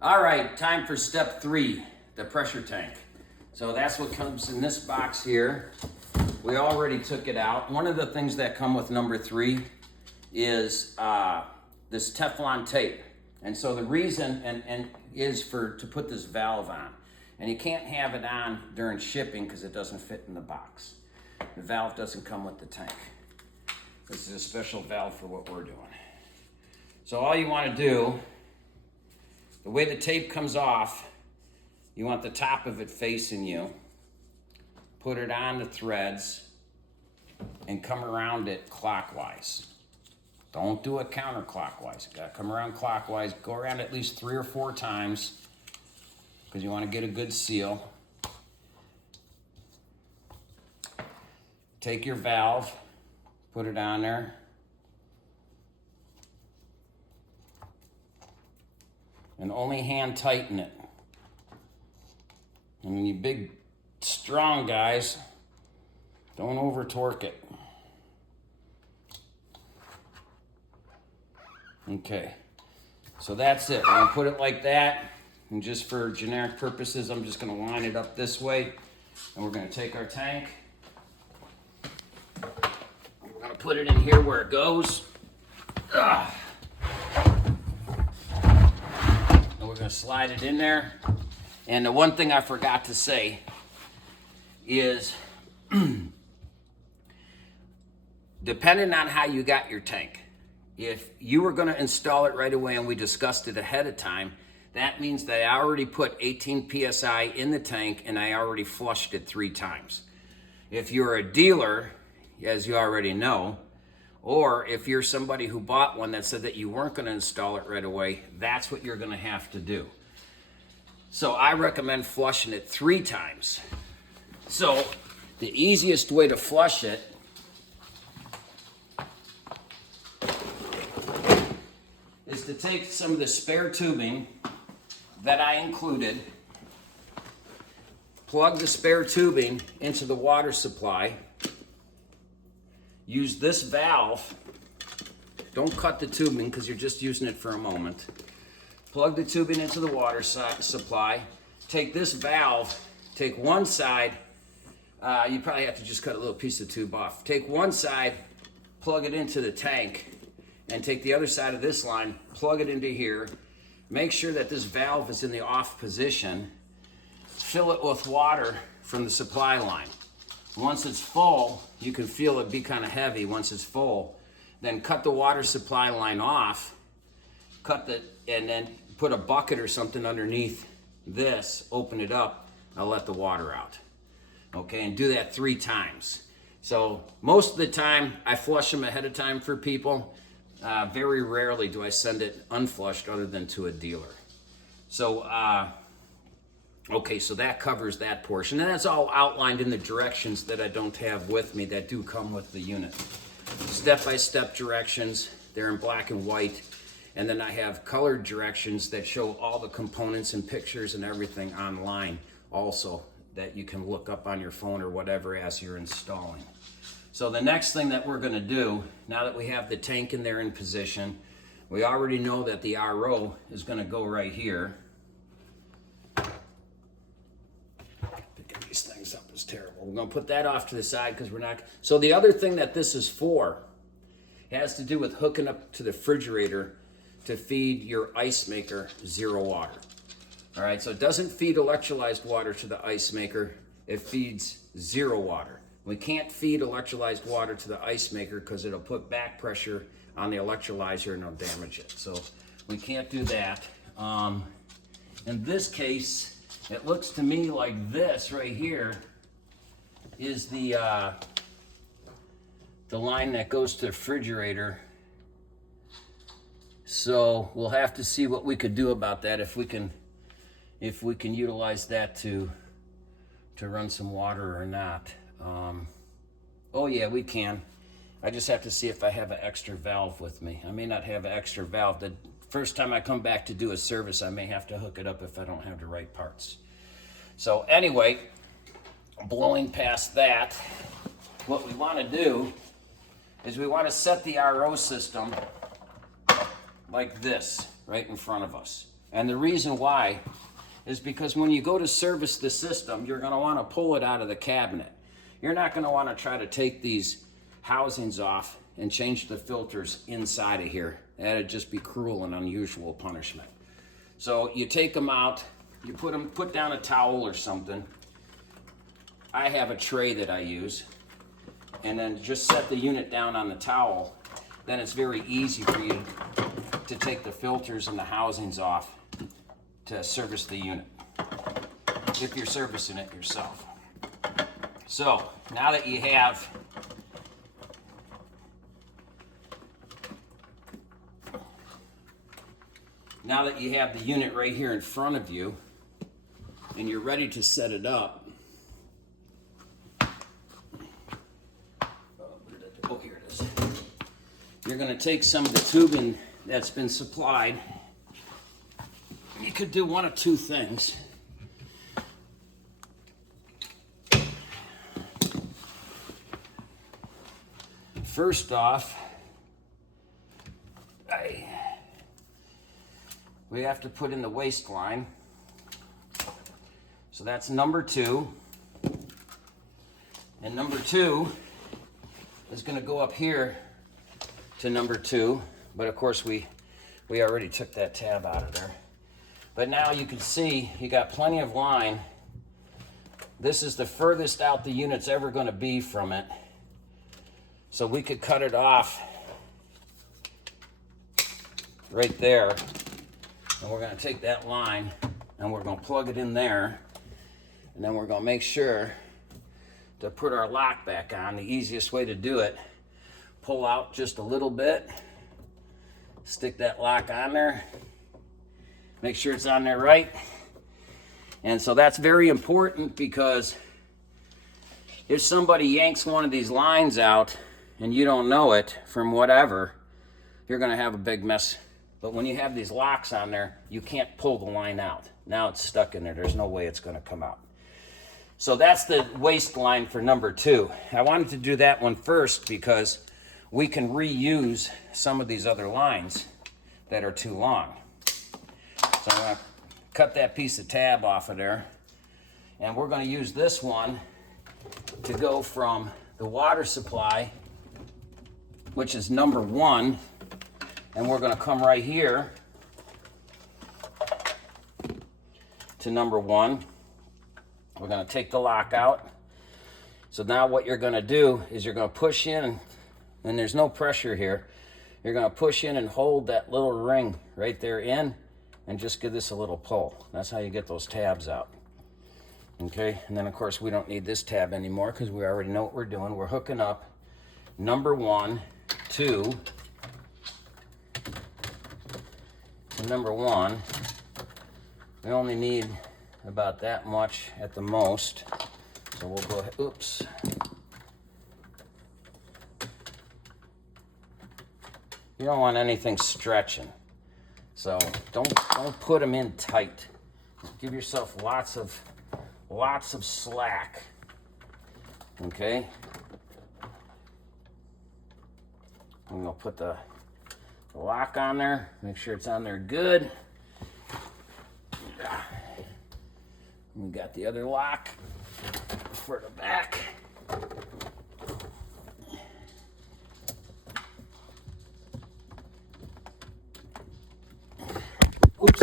All right, time for step 3, the pressure tank. So that's what comes in this box here. We already took it out. One of the things that come with number 3 is this Teflon tape. And so the reason is to put this valve on. And you can't have it on during shipping because it doesn't fit in the box. The valve doesn't come with the tank. This is a special valve for what we're doing. So all you want to do, the way the tape comes off, you want the top of it facing you. Put it on the threads and come around it clockwise. Don't do it counterclockwise. You gotta come around clockwise. Go around at least 3 or 4 times because you want to get a good seal. Take your valve, put it on there. And only hand tighten it. And you big, strong guys, don't over torque it. Okay, so that's it. I'm gonna put it like that, and just for generic purposes, I'm just gonna line it up this way, and we're gonna take our tank. I'm gonna put it in here where it goes. We're going to slide it in there. And the one thing I forgot to say is depending on how you got your tank, if you were going to install it right away and we discussed it ahead of time, that means that I already put 18 psi in the tank and I already flushed it 3 times. If you're a dealer, as you already know, or if you're somebody who bought one that said that you weren't going to install it right away, that's what you're going to have to do. So I recommend flushing it 3 times. So the easiest way to flush it is to take some of the spare tubing that I included, plug the spare tubing into the water supply. Use this valve. Don't cut the tubing because you're just using it for a moment. Plug the tubing into the water supply. Take this valve, take one side. You probably have to just cut a little piece of tube off. Take one side, plug it into the tank, and take the other side of this line, plug it into here. Make sure that this valve is in the off position. Fill it with water from the supply line. Once it's full, you can feel it be kind of heavy. Once it's full, then cut the water supply line off, and then put a bucket or something underneath this, open it up, I'll let the water out. Okay, and do that 3 times. So most of the time, I flush them ahead of time for people. Very rarely do I send it unflushed other than to a dealer. So, okay, so that covers that portion. And that's all outlined in the directions that I don't have with me that do come with the unit. Step-by-step directions, they're in black and white. And then I have colored directions that show all the components and pictures and everything online also that you can look up on your phone or whatever as you're installing. So the next thing that we're gonna do, now that we have the tank in there in position, we already know that the RO is gonna go right here. These things up is terrible. We're going to put that off to the side because we're not. So the other thing that this is for has to do with hooking up to the refrigerator to feed your ice maker 0 water. All right, so it doesn't feed electrolyzed water to the ice maker. It feeds 0 water. We can't feed electrolyzed water to the ice maker because it'll put back pressure on the electrolyzer and it'll damage it. So we can't do that. In this case, it looks to me like this right here is the line that goes to the refrigerator. So we'll have to see what we could do about that, if we can utilize that to run some water or not. Oh yeah, we can. I just have to see if I have an extra valve with me. I may not have an extra valve. The first time I come back to do a service, I may have to hook it up if I don't have the right parts. So anyway, blowing past that, what we want to do is we want to set the RO system like this, right in front of us. And the reason why is because when you go to service the system, you're going to want to pull it out of the cabinet. You're not going to want to try to take these housings off and change the filters inside of here. That'd just be cruel and unusual punishment. So you take them out, you put down a towel or something. I have a tray that I use, and then just set the unit down on the towel. Then it's very easy for you to take the filters and the housings off to service the unit, if you're servicing it yourself. So now that you have the unit right here in front of you and you're ready to set it up, oh, here it is. You're going to take some of the tubing that's been supplied. You could do one of two things. First off, we have to put in the waistline. So that's number 2. And number 2 is going to go up here to number 2. But of course we already took that tab out of there. But now you can see you got plenty of line. This is the furthest out the unit's ever going to be from it. So we could cut it off right there. And we're going to take that line and we're going to plug it in there. And then we're going to make sure to put our lock back on. The easiest way to do it, pull out just a little bit, stick that lock on there, make sure it's on there right. And so that's very important, because if somebody yanks one of these lines out and you don't know it from whatever, you're going to have a big mess. But when you have these locks on there, you can't pull the line out. Now it's stuck in there. There's no way it's going to come out. So that's the waist line for number 2. I wanted to do that one first because we can reuse some of these other lines that are too long. So I'm going to cut that piece of tab off of there. And we're going to use this one to go from the water supply, which is number 1, and we're going to come right here to number 1. We're going to take the lock out. So now what you're going to do is you're going to push in, and there's no pressure here. You're going to push in and hold that little ring right there in, and just give this a little pull. That's how you get those tabs out. Okay, and then of course we don't need this tab anymore because we already know what we're doing. We're hooking up number 1 to number 1. We only need about that much at the most. So we'll go ahead, oops. You don't want anything stretching. So don't put them in tight. Give yourself lots of slack. Okay? I'm gonna put the lock on there, make sure it's on there good. We got the other lock for the back. Oops.